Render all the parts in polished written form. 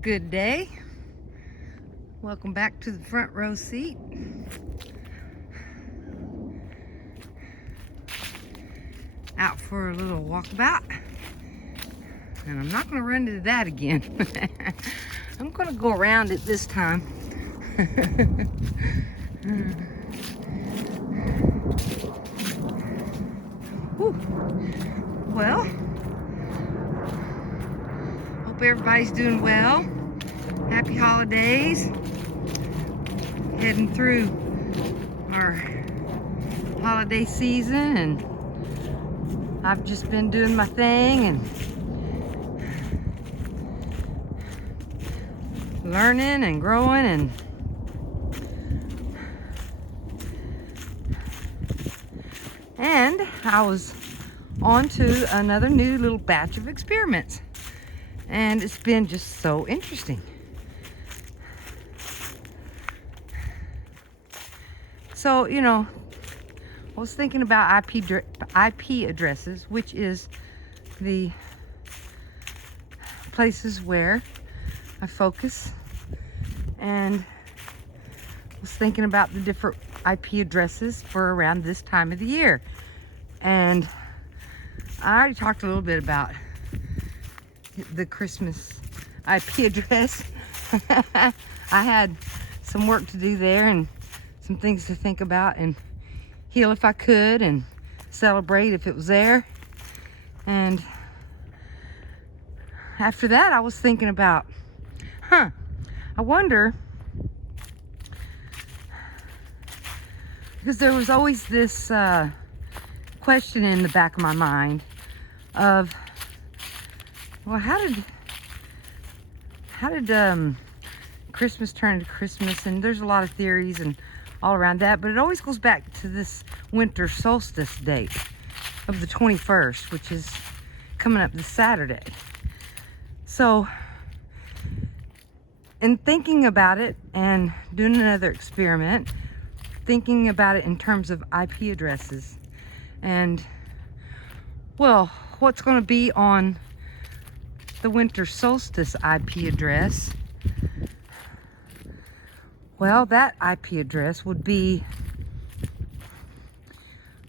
Good day. Welcome back to the front row seat. Out for a little walkabout. And I'm not going to run into that again. I'm going to go around it this time. Well, hope everybody's doing well. Happy holidays. Heading through our holiday season, and I've just been doing my thing and learning and growing, and I was on to another new little batch of experiments, and it's been just so interesting. So, I was thinking about IP addresses, which is the places where I focus, and was thinking about the different IP addresses for around this time of the year. And I already talked a little bit about the Christmas IP address. I had some work to do there and some things to think about and heal if I could and celebrate if it was there. And after that, I was thinking about, I wonder, because there was always this question in the back of my mind of, well, how did Christmas turn into Christmas? And there's a lot of theories and all around that, but it always goes back to this winter solstice date of the 21st, which is coming up this Saturday. So, in thinking about it and doing another experiment, thinking about it in terms of IP addresses and, well, what's going to be on the winter solstice IP address. Well, that IP address would be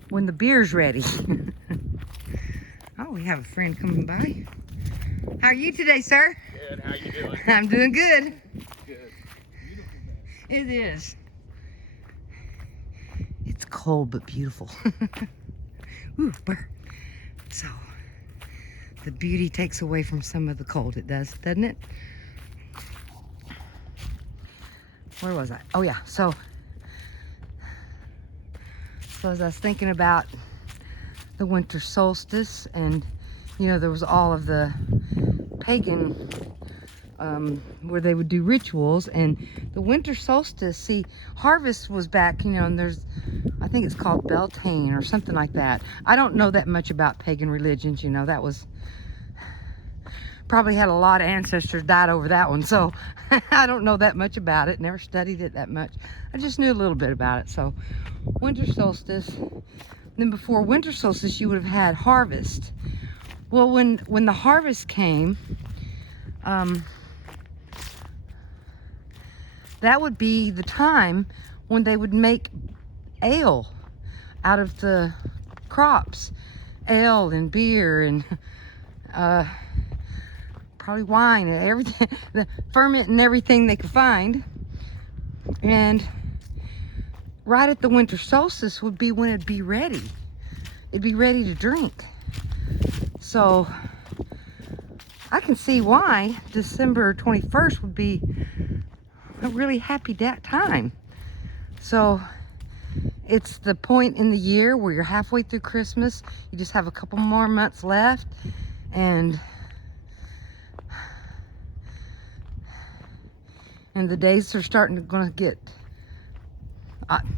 when the beer's ready. Oh, we have a friend coming by. How are you today, sir? Good. How you doing? I'm doing good. Good. Beautiful day. It is. It's cold but beautiful. Ooh, burr. So, the beauty takes away from some of the cold. It does, doesn't it? Where was I? Oh yeah, so as I was thinking about the winter solstice, and there was all of the pagan where they would do rituals, and the winter solstice, see, harvest was back, and there's, I think it's called Beltane or something like that. I don't know that much about pagan religions, that was probably had a lot of ancestors died over that one, so I don't know that much about it. Never studied it that much. I just knew a little bit about it. So winter solstice. Then before winter solstice, you would have had harvest. Well, when the harvest came, that would be the time when they would make ale out of the crops, ale and beer and probably wine and everything, the ferment and everything they could find. And right at the winter solstice would be when it'd be ready. It'd be ready to drink. So I can see why December 21st would be a really happy time. So it's the point in the year where you're halfway through Christmas. You just have a couple more months left, and the days are gonna get,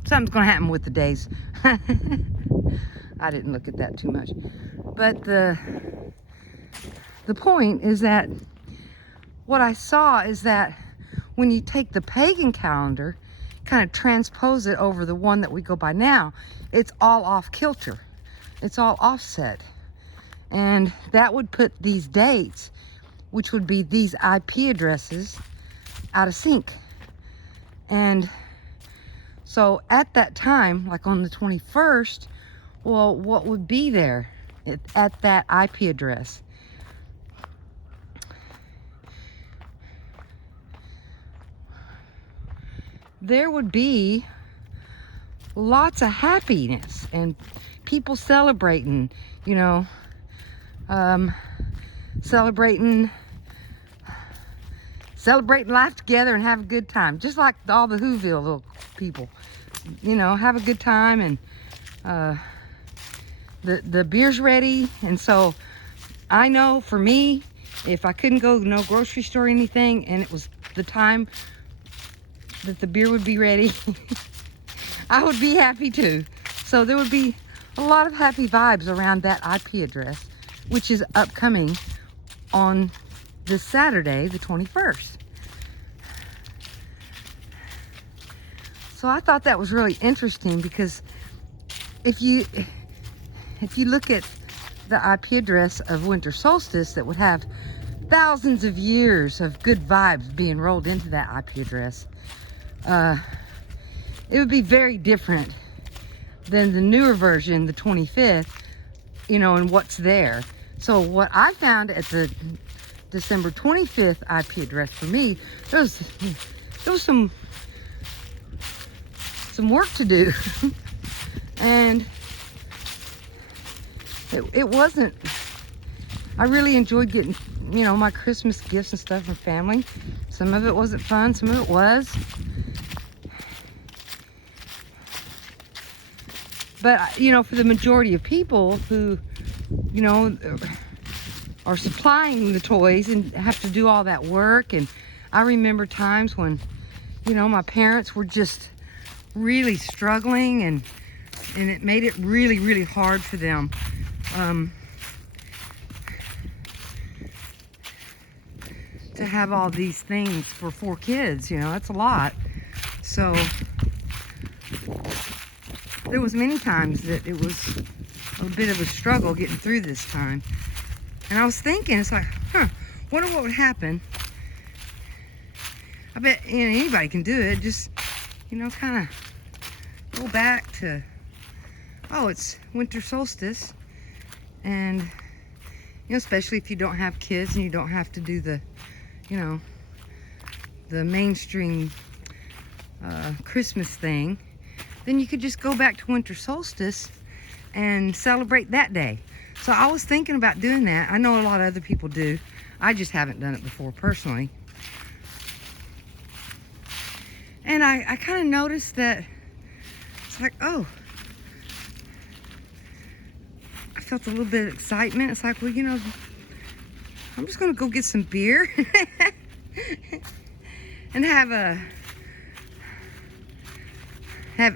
something's gonna happen with the days. I didn't look at that too much, but the point is that what I saw is that when you take the pagan calendar, kind of transpose it over the one that we go by now, it's all off kilter. It's all offset. And that would put these dates which would be these IP addresses, out of sync. And so at that time, like on the 21st, well, what would be there at that IP address? There would be lots of happiness and people celebrating, you know, celebrating life together and have a good time, just like all the Whoville little people, you know, have a good time. And the beer's ready. And so I know for me, if I couldn't go no grocery store or anything, and it was the time that the beer would be ready, I would be happy too. So there would be a lot of happy vibes around that IP address, which is upcoming on this Saturday, the 21st. So I thought that was really interesting, because if you look at the IP address of winter solstice, that would have thousands of years of good vibes being rolled into that IP address, it would be very different than the newer version, the 25th, you know, and what's there. So what I found at the December 25th IP address, for me, there was some work to do. And it wasn't, I really enjoyed getting, you know, my Christmas gifts and stuff from family. Some of it wasn't fun, some of it was. But, you know, for the majority of people who, you know, are supplying the toys and have to do all that work. And I remember times when, you know, my parents were just really struggling, and it made it really, really hard for them. To have all these things for 4 kids, you know, that's a lot. So there was many times that it was a bit of a struggle getting through this time. And I was thinking, it's like, wonder what would happen. I bet, you know, anybody can do it. Just, you know, kind of go back to, oh, it's winter solstice. And, you know, especially if you don't have kids and you don't have to do the, you know, the mainstream Christmas thing, then you could just go back to winter solstice and celebrate that day. So I was thinking about doing that. I know a lot of other people do. I just haven't done it before personally. And I kind of noticed that it's like, oh, I felt a little bit of excitement. It's like, well, you know, I'm just gonna go get some beer and have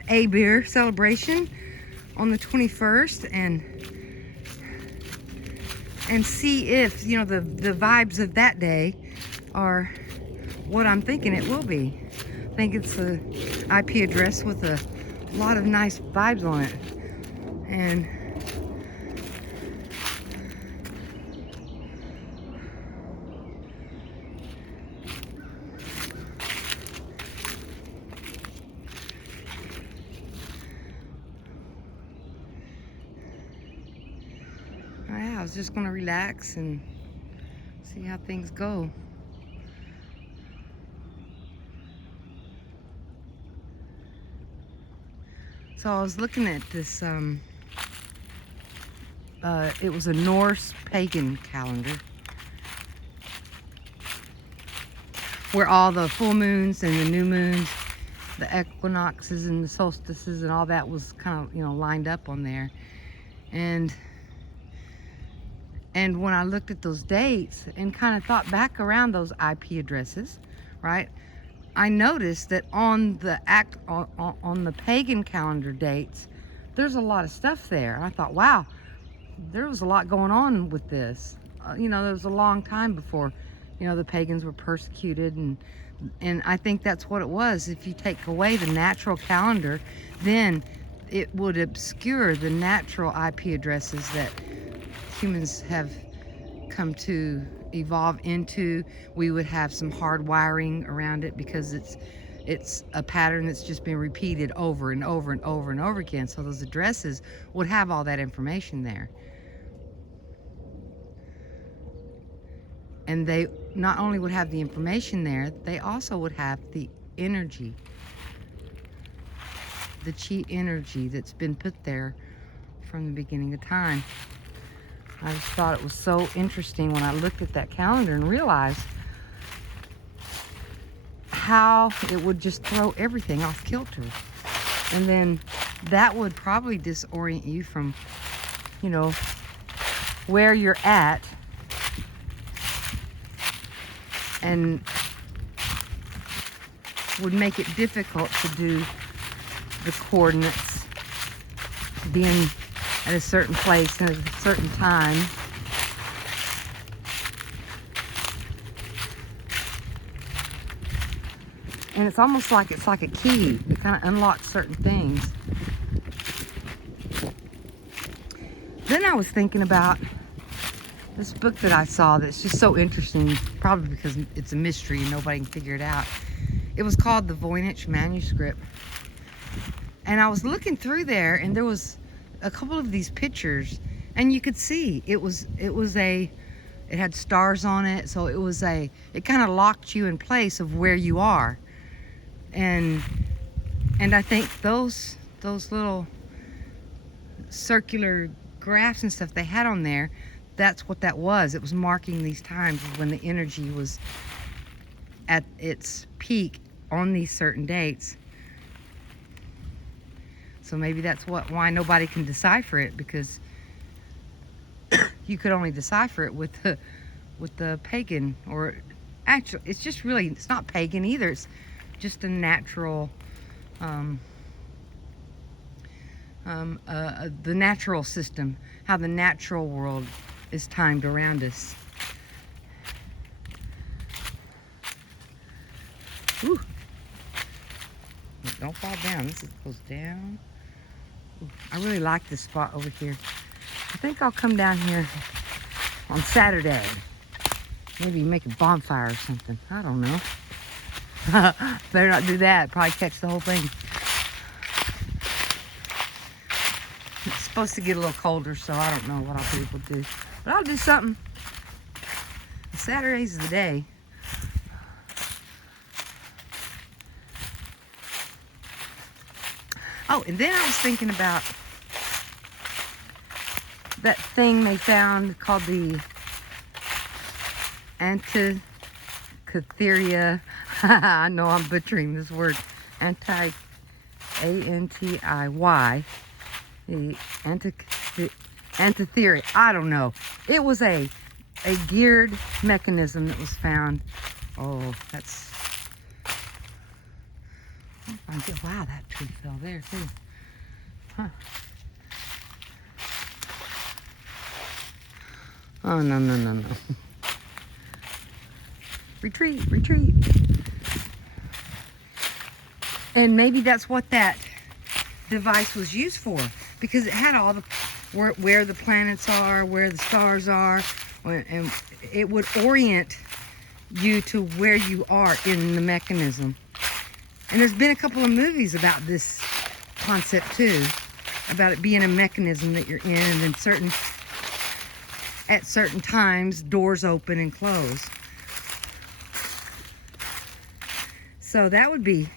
a beer celebration on the 21st, and see if, you know, the vibes of that day are what I'm thinking it will be. I think it's a IP address with a lot of nice vibes on it. And yeah, I was just gonna relax and see how things go. So I was looking at this, it was a Norse pagan calendar where all the full moons and the new moons, the equinoxes and the solstices and all that was kind of, you know, lined up on there. And when I looked at those dates and kind of thought back around those IP addresses, right, I noticed that on the pagan calendar dates, there's a lot of stuff there. I thought, wow, there was a lot going on with this. You know, there was a long time before, you know, the pagans were persecuted, and I think that's what it was. If you take away the natural calendar, then it would obscure the natural IP addresses that humans have come to evolve into, we would have some hard wiring around it because it's a pattern that's just been repeated over and over and over and over again. So those addresses would have all that information there. And they not only would have the information there, they also would have the energy, the chi energy that's been put there from the beginning of time. I just thought it was so interesting when I looked at that calendar and realized how it would just throw everything off kilter. And then that would probably disorient you from, you know, where you're at, and would make it difficult to do the coordinates, being at a certain place and at a certain time. And it's almost like it's like a key that kind of unlocks certain things. Then I was thinking about this book that I saw that's just so interesting, probably because it's a mystery and nobody can figure it out. It was called the Voynich Manuscript. And I was looking through there, and there was a couple of these pictures, and you could see it had stars on it, so it kind of locked you in place of where you are. And I think those little circular graphs and stuff they had on there, that's what that was. It was marking these times when the energy was at its peak on these certain dates. So maybe that's why nobody can decipher it, because you could only decipher it with the pagan, or actually it's not pagan either. It's just a natural, the natural system, how the natural world is timed around us. Ooh. Don't fall down. This goes down. Ooh, I really like this spot over here. I think I'll come down here on Saturday. Maybe make a bonfire or something. I don't know. Better not do that. Probably catch the whole thing. It's supposed to get a little colder, so I don't know what I'll be able to do. But I'll do something. Saturday's the day. Oh, and then I was thinking about that thing they found called the Antikythera. I know I'm butchering this word. Antiy. The Antikythera. I don't know. It was a geared mechanism that was found. Oh, that's... Wow, that tree fell there too. Huh. Oh, no. Retreat. And maybe that's what that device was used for, because it had all the where the planets are, where the stars are, and it would orient you to where you are in the mechanism. And there's been a couple of movies about this concept too, about it being a mechanism that you're in, and then at certain times doors open and close. So that would be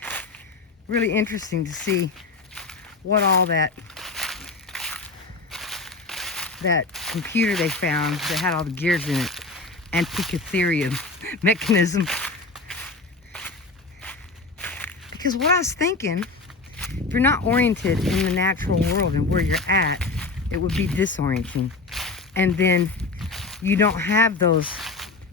really interesting to see what all that computer they found that had all the gears in it, Antikythera mechanism. Because what I was thinking, if you're not oriented in the natural world and where you're at, it would be disorienting. And then you don't have those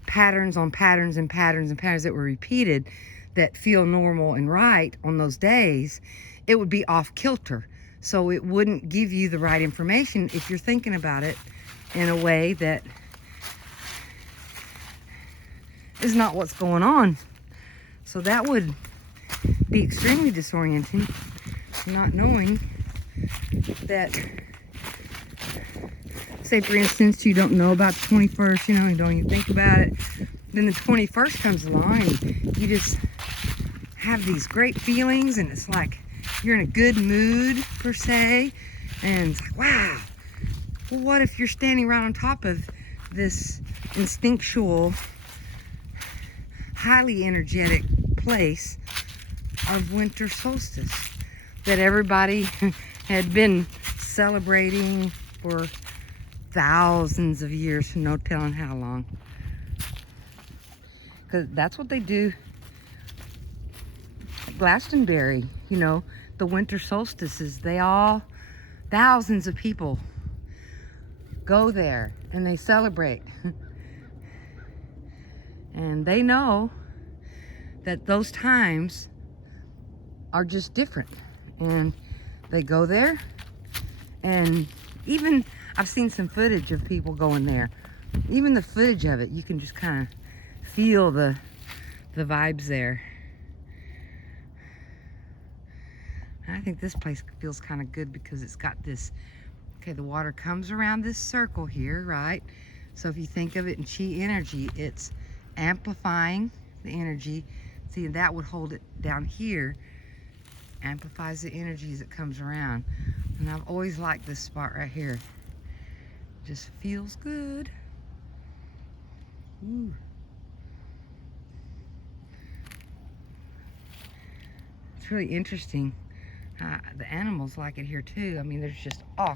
patterns on patterns and patterns and patterns that were repeated that feel normal and right on those days. It would be off kilter. So it wouldn't give you the right information if you're thinking about it in a way that is not what's going on. So that would be extremely disorienting, not knowing that say for instance, you don't know about the 21st, you know, you don't even think about it. Then the 21st comes along and you just have these great feelings, and it's like you're in a good mood per se, and it's like, wow. Well, what if you're standing right on top of this instinctual, highly energetic place of winter solstice that everybody had been celebrating for thousands of years, no telling how long. Because that's what they do at Glastonbury, you know, the winter solstices. They all, thousands of people go there and they celebrate. And they know that those times are just different. And they go there, and even I've seen some footage of people going there. Even the footage of it, you can just kind of feel the vibes there. I think this place feels kind of good because it's got this, okay, the water comes around this circle here, right? So if you think of it in chi energy, it's amplifying the energy. See, and that would hold it down here, amplifies the energy as it comes around. And I've always liked this spot right here. Just feels good. Ooh. It's really interesting. The animals like it here too. I mean, there's just all